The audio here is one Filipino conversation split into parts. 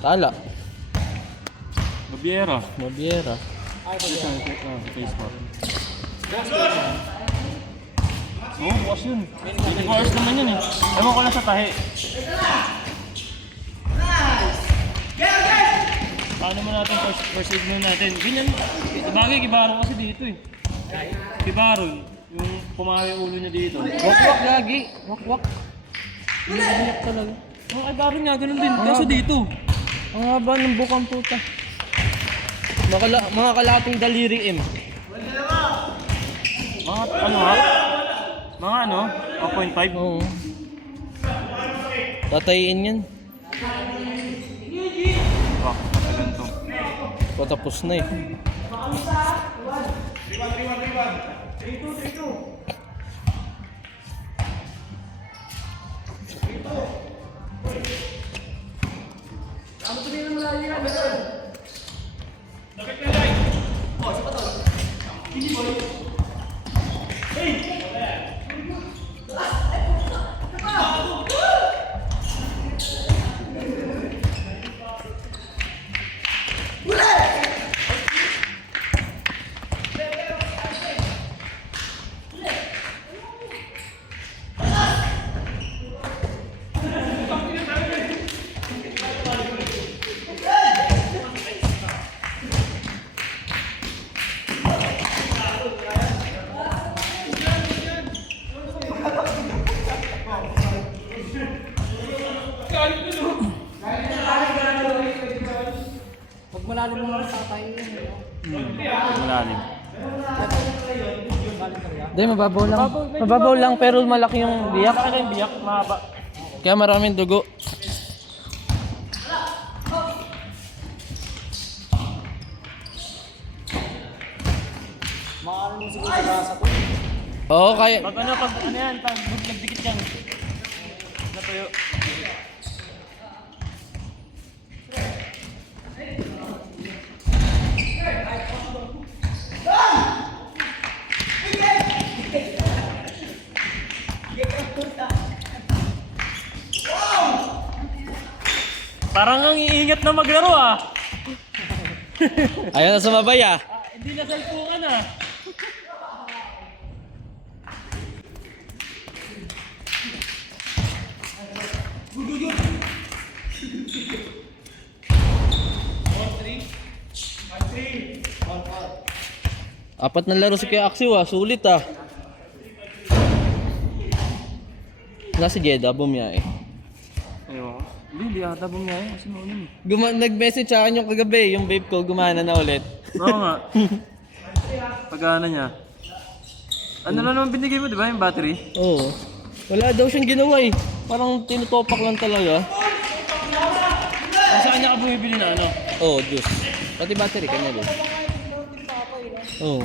Tala. Babiera. Mabiera. Face mask. Oo, bukas yun. 24 hours naman yun eh. Ewan ko lang sa tahi. Paano mo natin first aid muna natin? Ganyan. Sabagay, Kibaro kasi dito eh. Kibaro, yung pumawi ulo niya dito. Wakwak lagi. Wakwak. Hiniyak talaga. Oh, ay Baro nga, ganun din. Kaso dito. Ang haba ng bukang puta. Mga kalating daliri, M. Mga ano ha? Mga ano? 1.5? Oo. Tatayin yan. Wah, matagal to. Patapos na eh. Pag malalim mo lang tatay Malalim. Hindi, mababaw lang. Mababaw lang pero malaki yung biyak. Malaki na yung biyak, mahaba. Kaya maraming dugo. Maalam mo siguro sa gasa ko. Oo, kaya. Pag ano yan, pag nagdikit yan. Natuyo. Parang ang iingat na maglaro ah. Ayaw na sumabay ah. Hindi na salpukan ah. Apat na laro si Kuya Axiu ah. Sulit ah. Nasa Jeddah, bumiyahe. Ayun. Hindi ata bumiyahe kasi maulan eh. Nag-message sa akin yung kagabi, yung babe ko gumana na ulit. Oo nga. Pagana niya. Ano na naman binigay mo, di ba? Yung battery? Oo. Wala daw siyang ginawa eh. Parang tinutopak lang talaga. Sa kanya ka bumibili na ano? Oo, juice. Pati battery kanya din. Oo.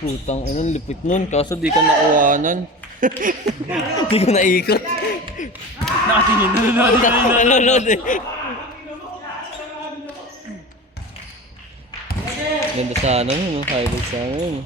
Putang ina, lipit nun. Kaso di ka nakuhanan. Di ko naikot. Nakatingin, nanonood ka rin. Nanonood eh. Ganda sana yun, no? Highlight sana yun.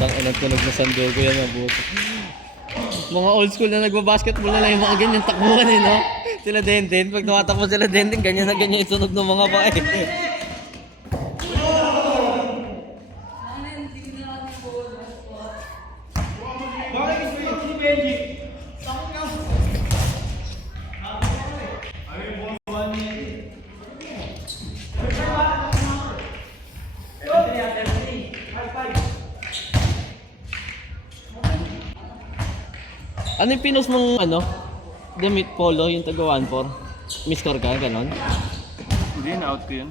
Tang inang tunog na Sandogo yan, mabuti. Mga old school na nagbabasketball na lang yung mga ganyan takbuhan eh, no? Sila Denden, pag tumatakbo sila Denden, ganyan na ganyan yung tunog ng mga bae. Ano yung pinos mong ano? Damit polo, yung taga 1-4? Miss-score ka, ganon? Hindi, na-out ko yun.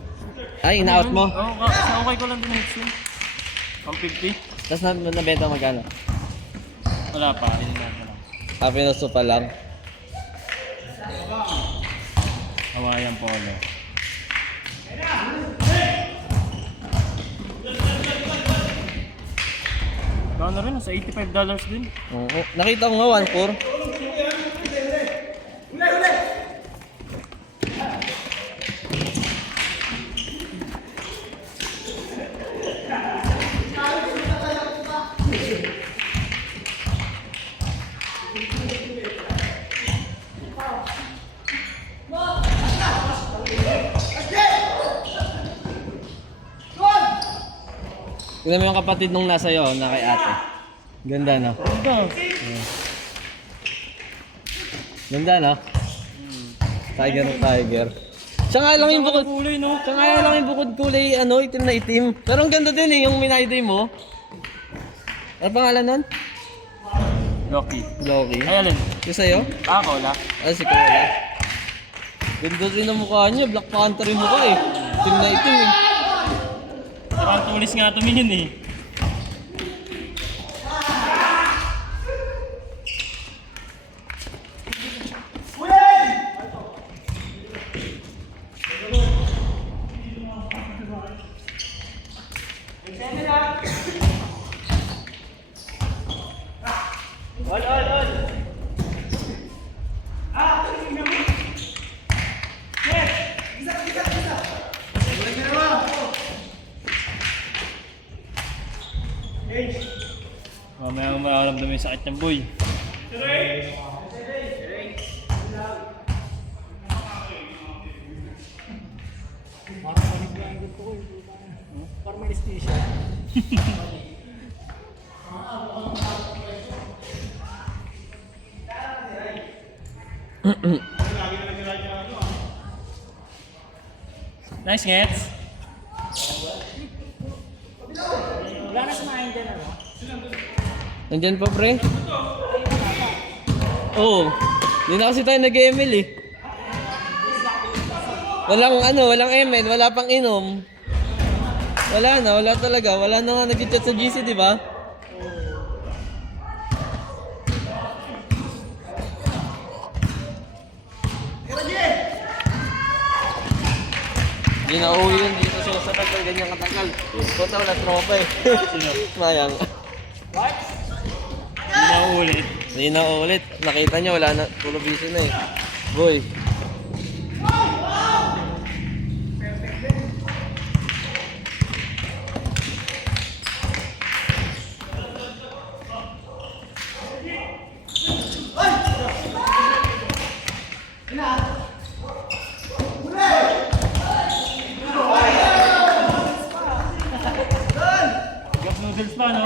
Ay, ina-out mo? Oo, kasi okay ko lang din hits yun. Pang 50. Tapos nabenta magkano? Wala pa, hindi na lang. Ah, pinos mo pa lang. Hawaiian polo. Gano'n rin, nasa $85 din. Oo. Nakita ko nga 1-4. Tignan mo yung kapatid nung nasa iyo, na kay ate. Ganda, no? Ganda. Ganda, no? Tiger na tiger. Siya nga lang yung bukod. Kulay, no? Siya nga lang yung bukod kulay, ano, itim na itim. Pero ang ganda din eh, yung minayday mo. Ano pangalan nun? Loki. Loki. Ay, alin? Yung sa'yo? Ako, wala. Ah, si Kuya. Ganda rin ang mukha niya. Black Panther yung mukha eh. Itim na itim eh. Parang tulis nga tumingin eh. Mamaya mo mararamdaman yung sakit ng boy. Parang may anesthesia. Nice gets. Wala na sumahin dyan, ano? Nandyan pa, pre? Oo. Hindi na kasi tayo nag-ML eh. Walang ano, walang ML, wala pang inom. Wala na, wala talaga. Wala na nga nag-chat sa GC, di ba? Hindi na uwi yun dito sa usapag ng ganyang katagal. Punta wala tropa eh. Sino? Mayang. Hindi na ulit. Hindi na ulit. Nakita niyo wala na. Tulo vision na eh. Boy. Gap noodles pa, no?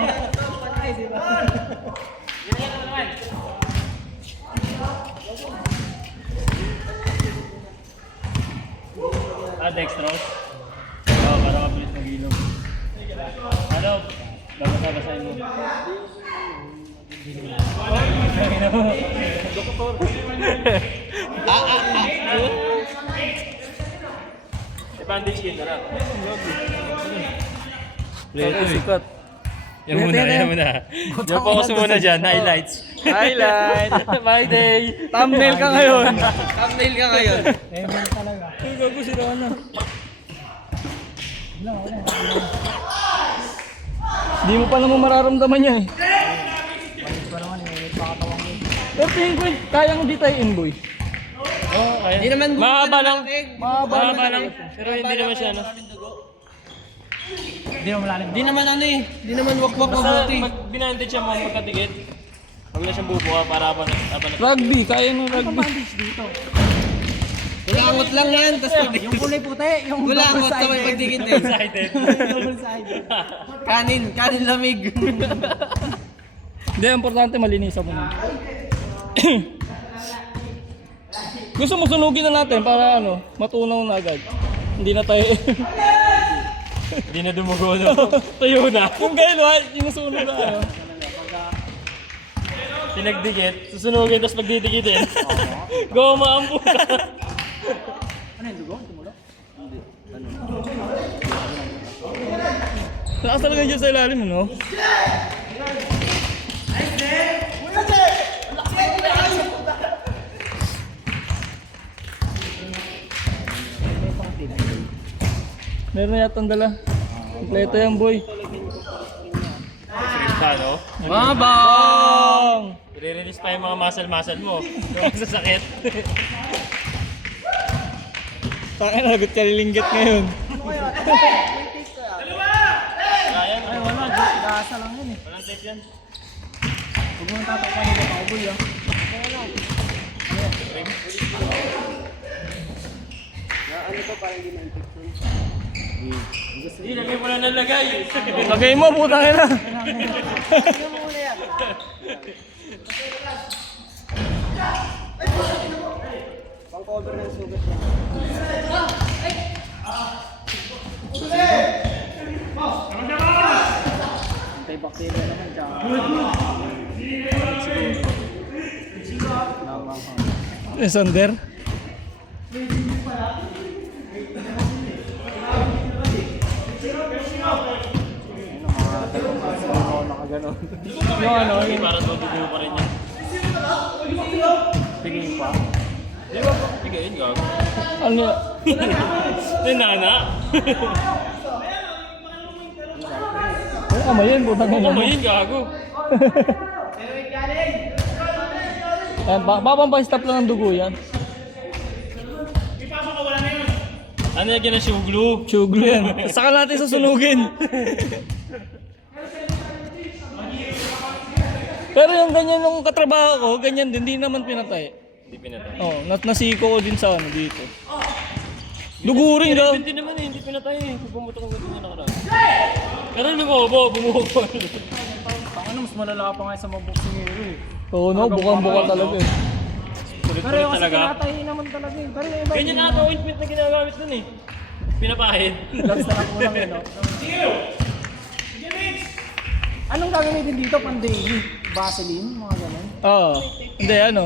Ah, dextrose? Oo, para mabilis mag-ilog. Ano? Babasa-basahin mo. Tangina mo. I-bandage yun na lang. Play sikat. Yan muna, yan muna. Diyan focus muna dyan, highlights. Highlight! My day! Thumbnail ka ngayon! Thumbnail ka ngayon! Ewan talaga. Ay, gago si Rana. Hindi mo pa naman mararamdaman yan eh. Pero tingin ko, kayang di tayo inboy. Oo, kaya. Hindi naman Mahaba lang. Mahaba lang. Pero hindi naman siya, ano. Hindi mo malalim. Hindi naman ano eh. Hindi naman wakwak Basta mabuti. pag binandage siya mo magkatigit, huwag na siyang bubuka para habang Rugby, kaya ng rugby. Gulangot lang yan. Tapos Yung kulay puti, yung gulangot sa may pagdikit din. excited. double sided. Kanin lamig. Hindi, importante malinisan mo na. Gusto mo sunugin na natin para ano, matunaw na agad. Hindi na tayo. Hindi na dumugo no. Tayo na. Yung gano'n, yung sunog na ano. Pinagdikit, susunugin, tapos pagdidikitin. Gumaampo ka. Ano yung dugo? Tumulo? Lakas talaga dyan sa ilalim, no? Meron na yata ang dala. Kompleto yan, boy. Frista, no? Mabang! I-release pa yung mga muscle mo. Yung sasakit. Sa akin, nagot ka lilinggit ngayon. Ayan, Ay, wala. Gasa lang yun eh. walang tape yan. Huwag mo nang tatakpan yung pauboy ah. Hindi, lagay mo na nalagay. Lagay mo, putang ina. Antibacterial naman dyan. Sander? Yung ano, Hindi, parang dudugo pa rin yan. tingin pa. Di ba? Sige, yun gago. Ano? Nana. Ay, ama yan, putang ina Ano mo. yun gago? Babang-stop lang ang dugo yan. Ano yung ginasuglo? Chuglo yan. Saka natin susunugin. Pero yung ganyan nung katrabaho ko, ganyan din, di naman pinatay. Hindi pinatay. Oo, nasiko ko din sa ano dito. Dugo rin daw. Hindi naman eh, hindi pinatay eh. Pumutok ang niya nakaraan. Pero lumobo, bumubo. Ano, mas malala pa nga sa mga boxing hero eh. Oo, no, bukang-buka talaga eh. Sulit-sulit talaga. naman talaga eh. Pero yung iba, Ganyan ata ointment na ginagamit dun eh. Pinapahid. gloves na lang ulang yun, no? Anong gagamitin dito? Pang-daily? Vaseline? Mga ganun? Oo. Hindi, ano?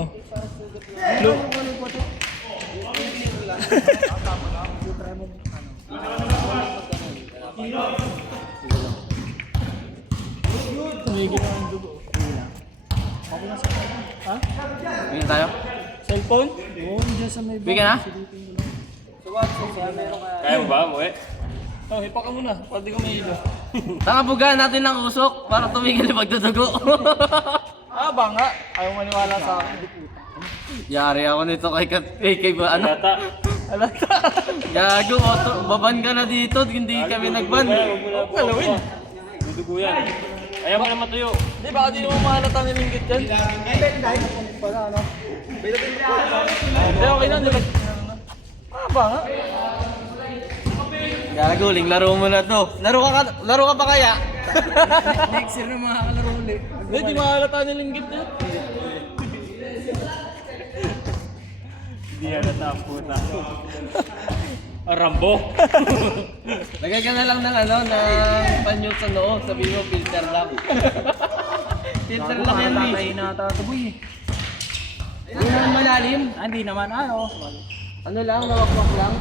Tumigil na ang dugo. Ha? Bigyan tayo? Cellphone? Oo, dyan sa may Bigyan na? Kaya mo ba, Mue? Oh, hipa ka muna. Pwede ka may ilo. Tangabugan natin ng usok para tumigil yung pagdudugo. Ah, ba nga? Ayaw maniwala sa akin. Yari ako nito kay ba ano? Tata. Alata. Gago, baban ka na dito, hindi kami nagban. Huwag mo na po. Galawin. Dudugo yan. Ayaw mo na matuyo. Di ba, di naman mahalata nilinggit yan? Hindi, okay na. Ah, ba nga? Gago, laro mo na to. Laro ka pa kaya? Next year na makakalaro ulit. Hindi, di mahalata nilinggit yan. Hindi yan na puta. Rambo. Lagay ka na lang ng ano, ng panyo sa noo. Sabi mo, filter lang. Filter lang yan, Tatay Mitch. na tataboy eh. Hindi naman malalim. Hindi naman, ano. Ano lang, nawakwak lang.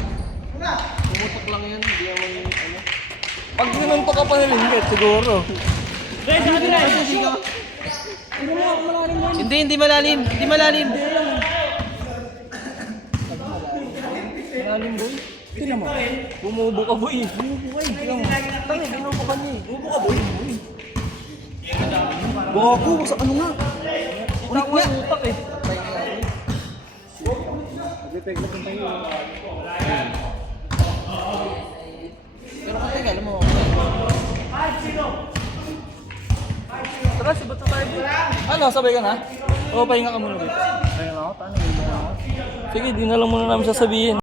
Pumutok lang yan, hindi naman ano. Pag ninunto ka pa nilinggit, siguro. Hindi malalim. Hindi malalim. Malalim, boy. Tingnan mo. Bumubo ka, boy. Bumubo ka eh. Tingnan mo. Tangi, bumubo ka niya eh. Bumubo ka, boy. Gago, sa ano nga? Utak mo yung utak eh. Pero kasi alam mo, Tara, sibat na tayo, boy. Ano, sabay ka na? Oo, pahinga ka muna, boy. Pahinga ako, tanong. Sige, di na lang muna namin sasabihin.